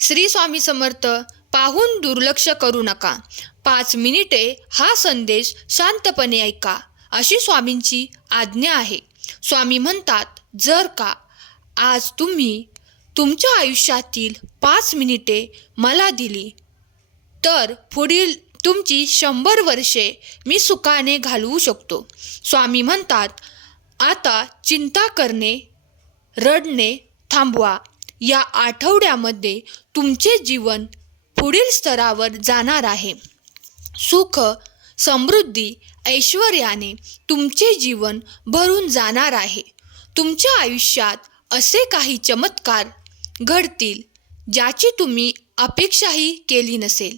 श्री स्वामी समर्थ. पाहून दुर्लक्ष करू नका. 5 मिनिटे हा संदेश शांतपणे ऐका, अशी स्वामींची आज्ञा आहे. स्वामी म्हणतात, जर का आज तुम्ही तुमच्या आयुष्यातील 5 मिनिटे मला दिली तर पुढील तुमची 100 वर्षे मी सुखाने घालवू शकतो. स्वामी म्हणतात, आता चिंता करणे, रडणे थांबवा. या आठवड्यामध्ये तुमचे जीवन पुढील स्तरावर जाणार आहे. सुख, समृद्धी, ऐश्वर्याने तुमचे जीवन भरून जाणार आहे. तुमच्या आयुष्यात असे काही चमत्कार घडतील ज्याची तुम्ही अपेक्षाही केली नसेल.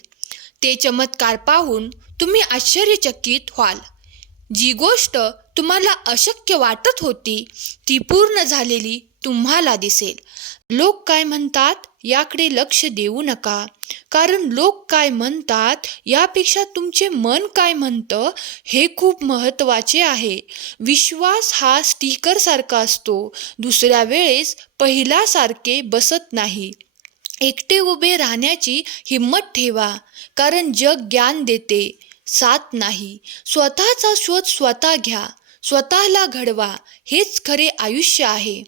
ते चमत्कार पाहून तुम्ही आश्चर्यचकित व्हाल. जी गोष्ट तुम्हाला अशक्य वाटत होती ती पूर्ण झालेली तुम्हाला दिसेल. लोक काय म्हणतात याकडे लक्ष देऊ नका, कारण लोक काय म्हणतात यापेक्षा तुमचे मन काय म्हणतं हे खूप महत्त्वाचे आहे. विश्वास हा स्टिकरसारखा असतो, दुसऱ्या वेळेस पहिल्यासारखे बसत नाही. एकटे उभे राहण्याची हिंमत ठेवा, कारण जग ज्ञान देते, साथ नाही. स्वतःचा शोध स्वतः घ्या, स्वतःला घडवा. हेच खरे आयुष्य आहे.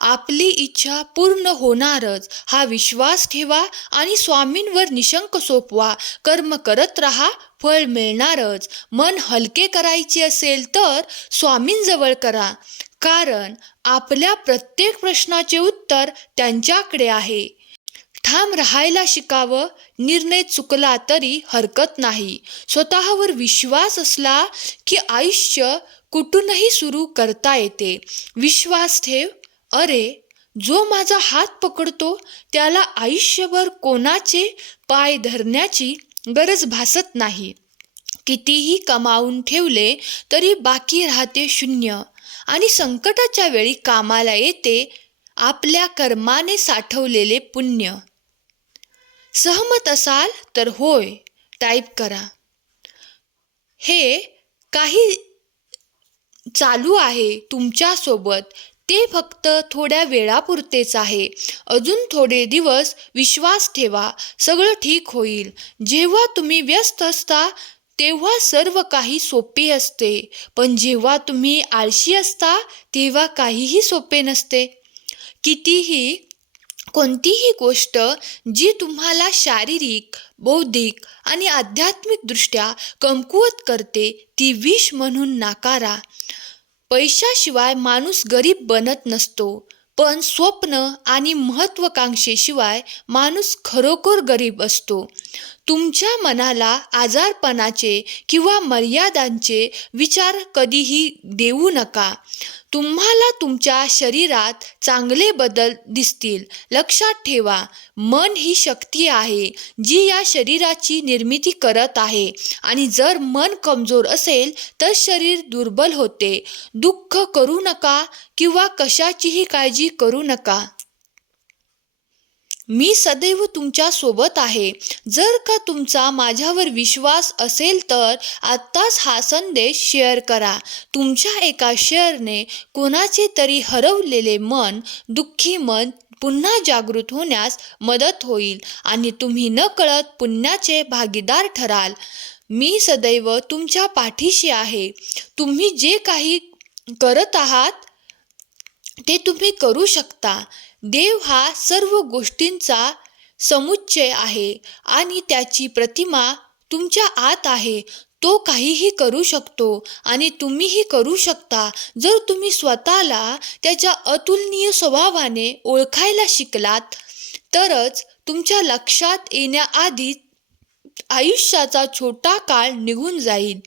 आपली इच्छा पूर्ण होणारच हा विश्वास ठेवा आणि स्वामींवर निशंक सोपवा. कर्म करत राहा, फळ मिळणारच. मन हलके करायचे असेल तर स्वामींजवळ करा, कारण आपल्या प्रत्येक प्रश्नाचे उत्तर त्यांच्याकडे आहे. ठाम राहायला शिकावं. निर्णय चुकला तरी हरकत नाही. स्वतःवर विश्वास असला की आयुष्य कुठूनही सुरू करता येते. विश्वास ठेव. अरे, जो माझा हात पकडतो त्याला आयुष्यभर कोणाचे पाय धरण्याची गरज भासत नाही. कितीही कमावून ठेवले तरी बाकी राहते शून्य, आणि संकटाच्या वेळी कामाला येते आपल्या कर्माने साठवलेले पुण्य. सहमत असाल तर होय टाईप करा. हे काही चालू आहे तुमच्यासोबत, ते फक्त थोड्या वेळापुरतेच आहे. अजून थोडे दिवस विश्वास ठेवा, सगळं ठीक होईल. जेव्हा तुम्ही व्यस्त असता तेव्हा सर्व काही सोपे असते, पण जेव्हा तुम्ही आळशी असता तेव्हा काहीही सोपे नसते. कोणतीही गोष्ट जी तुम्हाला शारीरिक, बौद्धिक आणि आध्यात्मिकदृष्ट्या कमकुवत करते ती विष म्हणून नाकारा. पैशाशिवाय माणूस गरीब बनत नसतो, पण स्वप्न आणि महत्त्वाकांक्षेशिवाय माणूस खरोखर गरीब असतो. तुमच्या मनाला आजारपणाचे किंवा मर्यादांचे विचार कधीही देऊ नका. तुम्हाला तुमच्या शरीरात चांगले बदल दिसतील. लक्षात ठेवा, मन ही शक्ती आहे जी या शरीराची निर्मिती करत आहे, आणि जर मन कमजोर असेल तर शरीर दुर्बल होते. दुःख करू नका किंवा कशाचीही काळजी करू नका. मी सदैव तुमच्या सोबत आहे. जर का तुमचा माझ्यावर विश्वास असेल तर आत्ताच हा संदेश शेअर करा. तुमच्या एका शेअरने कोणाचे तरी हरवलेले मन, दुःखी मन पुन्हा जागृत होण्यास मदत होईल आणि तुम्ही नकळत पुण्याचे भागीदार ठराल. मी सदैव तुमच्या पाठीशी आहे. तुम्ही जे काही करत आहात ते तुम्ही करू शकता. देव हा सर्व गोष्टींचा समुच्चय आहे आणि त्याची प्रतिमा तुमच्या आत आहे. तो काहीही करू शकतो आणि तुम्हीही करू शकता, जर तुम्ही स्वतःला त्याच्या अतुलनीय स्वभावाने ओळखायला शिकलात तरच. तुमच्या लक्षात येण्याआधी आयुष्याचा छोटा काळ निघून जाईल.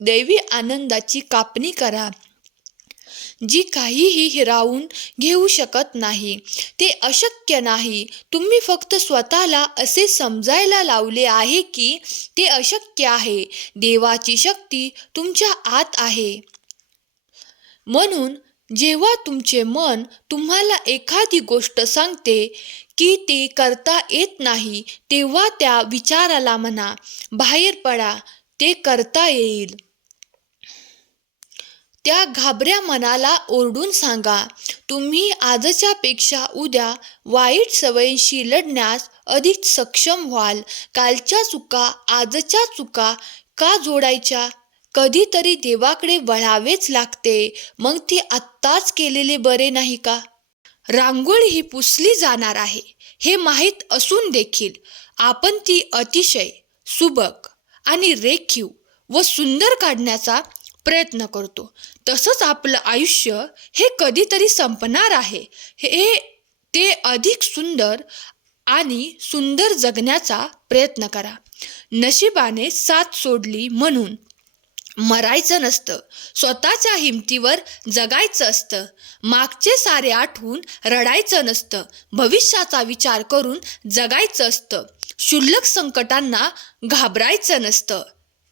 दैवी आनंदाची कापणी करा, जी काहीही हिरावून घेऊ शकत नाही. ते अशक्य नाही. तुम्ही फक्त स्वतःला असे समजायला लावले आहे की ते अशक्य आहे. देवाची शक्ती तुमच्या आत आहे. म्हणून जेव्हा तुमचे मन तुम्हाला एखादी गोष्ट सांगते की ते करता येत नाही, तेव्हा त्या विचाराला म्हणा, बाहेर पडा, ते करता येईल. त्या घाबऱ्या मनाला ओरडून सांगा, तुम्ही आजच्या पेक्षा उद्या वाईट सवयींशी लढण्यास अधिक सक्षम व्हाल. कालच्या चुका आजच्या चुका का जोडायच्या? कधीतरी देवाकडे वळावेच लागते, मग ती आत्ताच केलेले बरे नाही का? रांगोळी ही पुसली जाणार आहे हे माहीत असून देखील आपण ती अतिशय सुबक आणि रेखीव व सुंदर काढण्याचा प्रयत्न करतो. तसंच आपलं आयुष्य हे कधीतरी संपणार आहे. ते अधिक सुंदर आणि सुंदर जगण्याचा प्रयत्न करा. नशिबाने साथ सोडली म्हणून मरायचं नसतं. स्वतःच्या हिमतीवर जगायचं असतं. मागचे सारे आठवून रडायचं नसतं. भविष्याचा विचार करून जगायचं असतं. क्षुल्लक संकटांना घाबरायचं नसतं.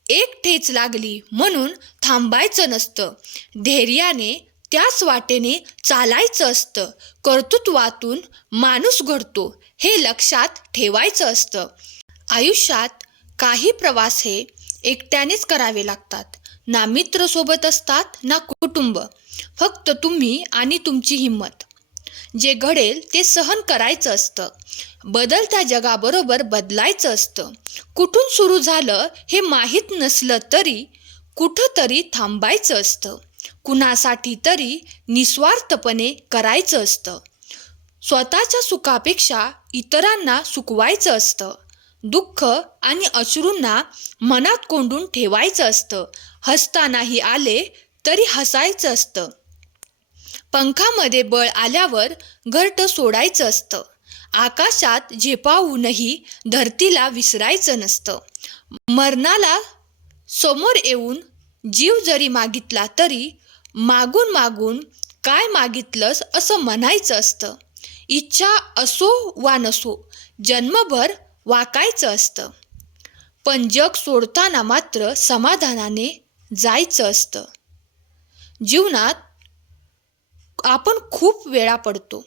एक ठेच लागली म्हणून थांबायचं नसतं. धैर्याने त्याच वाटेने चालायचं असतं. कर्तृत्वातून माणूस घडतो हे लक्षात ठेवायचं असतं. आयुष्यात काही प्रवास हे एकट्यानेच करावे लागतात. ना मित्र सोबत असतात, ना कुटुंब. फक्त तुम्ही आणि तुमची हिंमत. जे घडेल ते सहन करायचं असतं. बदलत्या जगाबरोबर बदलायचं असतं. कुठून सुरू झालं हे माहीत नसलं तरी कुठंतरी थांबायचं असतं. कुणासाठी तरी निस्वार्थपणे करायचं असतं. स्वतःच्या सुखापेक्षा इतरांना सुखवायचं असतं. दुःख आणि अश्रूंना मनात कोंडून ठेवायचं असतं. हसतानाही आले तरी हसायचं असतं. पंखामध्ये बळ आल्यावर घरटं सोडायचं असतं. आकाशात झेपावूनही धरतीला विसरायचं नसतं. मरणाला समोर येऊन जीव जरी मागितला तरी मागून मागून काय मागितलंस असं म्हणायचं असतं. इच्छा असो वा नसो जन्मभर वाकायचं असतं. पण जग सोडताना मात्र समाधानाने जायचं असतं. जीवनात आपण खूप वेळा पडतो,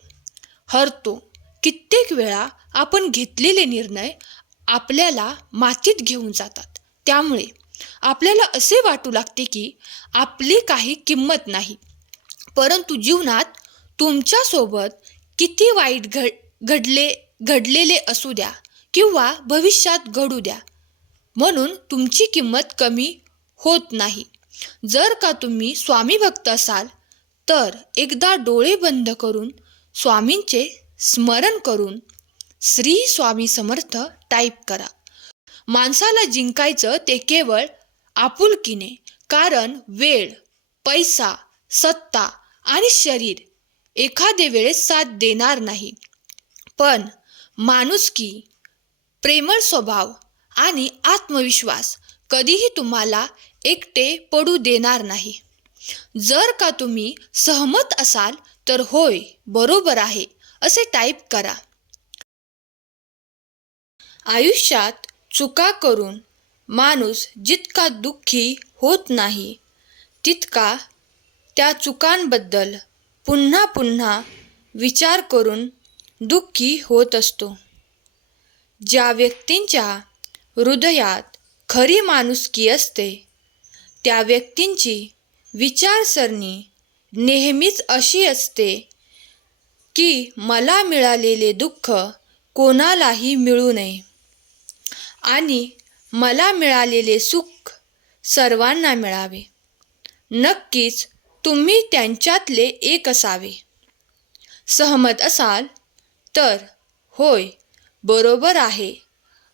हरतो. कित्येक वेळा आपण घेतलेले निर्णय आपल्याला मातीत घेऊन जातात. त्यामुळे आपल्याला असे वाटू लागते की आपली काही किंमत नाही. परंतु जीवनात तुमच्यासोबत किती वाईट घडलेले असू द्या किंवा भविष्यात घडू द्या, म्हणून तुमची किंमत कमी होत नाही. जर का तुम्ही स्वामी भक्त असाल तर एकदा डोळे बंद करून स्वामींचे स्मरण करून श्री स्वामी समर्थ टाईप करा. माणसाला जिंकायचं ते केवळ आपुलकीने. कारण वेळ, पैसा, सत्ता आणि शरीर एखाद्या वेळेस साथ देणार नाही. पण माणुसकी, प्रेमळ स्वभाव आणि आत्मविश्वास कधीही तुम्हाला एकटे पडू देणार नाही. जर का तुम्ही सहमत असाल तर होय, बरोबर आहे असे टाईप करा. आयुष्यात चुका करून माणूस जितका दुःखी होत नाही तितका त्या चुकांबद्दल पुन्हा पुन्हा विचार करून दुःखी होत असतो. ज्या व्यक्तींच्या हृदयात खरी माणुसकी असते त्या व्यक्तींची विचारसरणी नेहमीच अशी असते की मला मिळालेले दुःख कोणालाही मिळू नये आणि मला मिळालेले सुख सर्वांना मिळावे. नक्कीच तुम्ही त्यांच्यातले एक असावे. सहमत असाल तर होय, बरोबर आहे,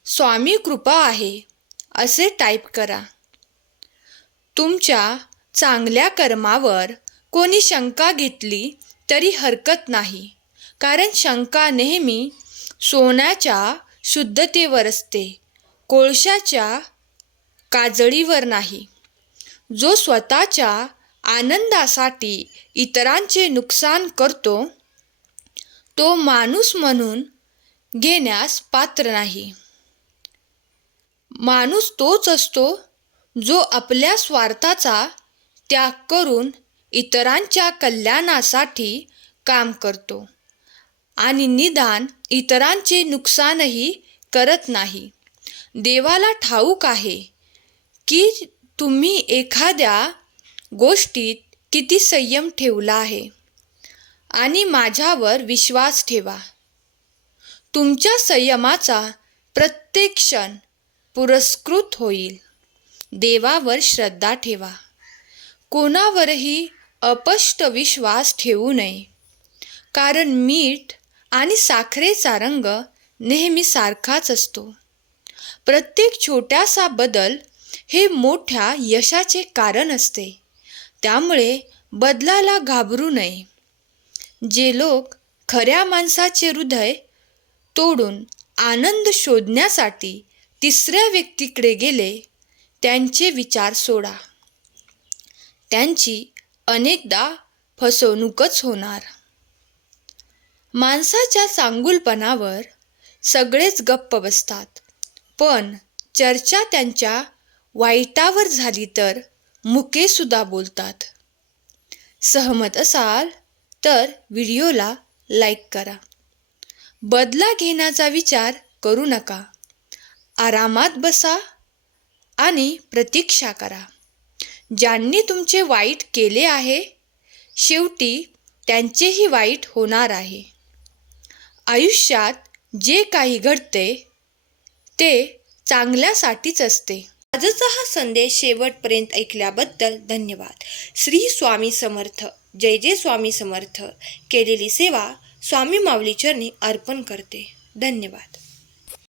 स्वामी कृपा आहे असे टाईप करा. तुमच्या चांगल्या कर्मावर कोणी शंका घेतली तरी हरकत नाही. कारण शंका नेहमी सोन्याच्या शुद्धतेवर असते, कोळशाच्या काजळीवर नाही. जो स्वतःच्या आनंदासाठी इतरांचे नुकसान करतो तो माणूस म्हणून घेण्यास पात्र नाही. माणूस तोच असतो जो आपल्या स्वार्थाचा त्याग करून इतरांच्या कल्याणासाठी काम करतो आणि निदान इतरांचे नुकसानही करत नाही. देवाला ठाऊक आहे की तुम्ही एखाद्या गोष्टीत किती संयम ठेवला आहे आणि माझ्यावर विश्वास ठेवा. तुमच्या संयमाचा प्रत्येक क्षण पुरस्कृत होईल. देवावर श्रद्धा ठेवा. कोणावरही अपष्ट विश्वास ठेवू नये, कारण मीठ आणि साखरेचा रंग नेहमी सारखाच असतो. प्रत्येक छोटासा बदल हे मोठ्या यशाचे कारण असते. त्यामुळे बदलाला घाबरू नये. जे लोक खऱ्या माणसाचे हृदय तोडून आनंद शोधण्यासाठी तिसऱ्या व्यक्तीकडे गेले, त्यांचे विचार सोडा. त्यांची अनेकदा फसवणूकच होणार. माणसाच्या चांगुलपणावर सगळेच गप्प बसतात, पण चर्चा त्यांच्या वाईटावर झाली तर मुकेसुद्धा बोलतात. सहमत असाल तर व्हिडिओला लाईक करा. बदला घेण्याचा विचार करू नका. आरामात बसा आणि प्रतीक्षा करा. ज्यांनी तुमचे वाईट केले आहे, शेवटी त्यांचेही वाईट होणार आहे. आयुष्यात जे काही घडते ते चांगल्यासाठीच असते. आजचा हा संदेश शेवटपर्यंत ऐकल्याबद्दल धन्यवाद. श्री स्वामी समर्थ. जय जय स्वामी समर्थ. केलेली सेवा स्वामी माऊली चरणी अर्पण करते. धन्यवाद.